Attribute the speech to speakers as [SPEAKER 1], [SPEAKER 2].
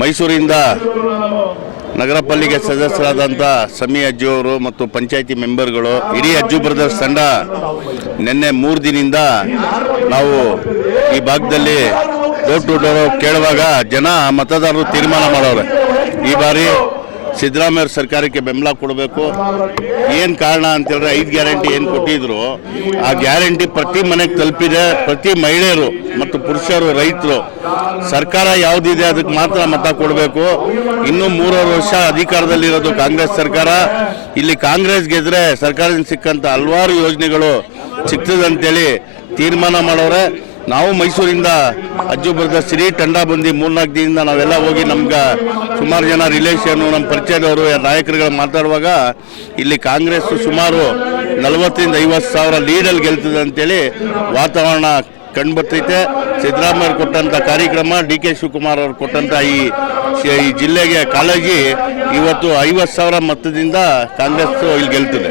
[SPEAKER 1] ಮೈಸೂರಿಂದ ನಗರ ಪಾಲಿಕೆ ಸದಸ್ಯರಾದಂಥ ಸಮಿ ಅಜ್ಜಿಯವರು ಮತ್ತು ಪಂಚಾಯಿತಿ ಮೆಂಬರ್ಗಳು ಇಡೀ ಅಜ್ಜು ಬ್ರದರ್ಸ್ ತಂಡ ನಿನ್ನೆ ಮೂರು ದಿನದಿಂದ ನಾವು ಈ ಭಾಗದಲ್ಲಿ ಡೋರ್ ಟು ಕೇಳುವಾಗ ಜನ ಮತದಾರರು ತೀರ್ಮಾನ ಮಾಡವ್ರೆ ಈ ಬಾರಿ ಸಿದ್ದರಾಮಯ್ಯ ಸರ್ಕಾರಕ್ಕೆ ಬೆಂಬಲ ಕೊಡಬೇಕು. ಏನು ಕಾರಣ ಅಂತೇಳಿದ್ರೆ ಐದು ಗ್ಯಾರಂಟಿ ಏನು ಕೊಟ್ಟಿದ್ರು, ಆ ಗ್ಯಾರಂಟಿ ಪ್ರತಿ ಮನೆಗೆ ತಲುಪಿದೆ. ಪ್ರತಿ ಮಹಿಳೆಯರು ಮತ್ತು ಪುರುಷರು, ರೈತರು, ಸರ್ಕಾರ ಯಾವುದಿದೆ ಅದಕ್ಕೆ ಮಾತ್ರ ಮತ ಕೊಡಬೇಕು. ಇನ್ನೂ ಮೂರುವರೆ ವರ್ಷ ಅಧಿಕಾರದಲ್ಲಿರೋದು ಕಾಂಗ್ರೆಸ್ ಸರ್ಕಾರ. ಇಲ್ಲಿ ಕಾಂಗ್ರೆಸ್ ಗೆದ್ರೆ ಸರ್ಕಾರದಿಂದ ಸಿಕ್ಕಂಥ ಹಲವಾರು ಯೋಜನೆಗಳು ಸಿಗ್ತದಂತೇಳಿ ತೀರ್ಮಾನ ಮಾಡವ್ರೆ ನಾವು ಮೈಸೂರಿಂದ ಅಜ್ಜು ಬರೆದ ಸಿರಿ, ತಂಡ ಬಂದು ಮೂರ್ನಾಲ್ಕು ದಿನದಿಂದ ನಾವೆಲ್ಲ ಹೋಗಿ ನಮ್ಗೆ ಸುಮಾರು ಜನ ರಿಲೇಷನ್ನು ನಮ್ಮ ಪರಿಚಯದವರು, ನಾಯಕರುಗಳು ಮಾತಾಡುವಾಗ ಇಲ್ಲಿ ಕಾಂಗ್ರೆಸ್ ಸುಮಾರು ನಲವತ್ತರಿಂದ ಐವತ್ತು ಸಾವಿರ ಲೀಡಲ್ಲಿ ಗೆಲ್ತದೆ ಅಂತೇಳಿ ವಾತಾವರಣ ಕಂಡುಬರ್ತೈತೆ ಸಿದ್ದರಾಮಯ್ಯ ಕೊಟ್ಟಂಥ ಕಾರ್ಯಕ್ರಮ, ಡಿ ಕೆ ಶಿವಕುಮಾರ್ ಅವರು ಕೊಟ್ಟಂಥ ಈ ಈ ಜಿಲ್ಲೆಗೆ ಕಾಳಜಿ ಇವತ್ತು ಐವತ್ತು ಸಾವಿರ ಮತದಿಂದ ಕಾಂಗ್ರೆಸ್ ಇಲ್ಲಿ ಗೆಲ್ತದೆ.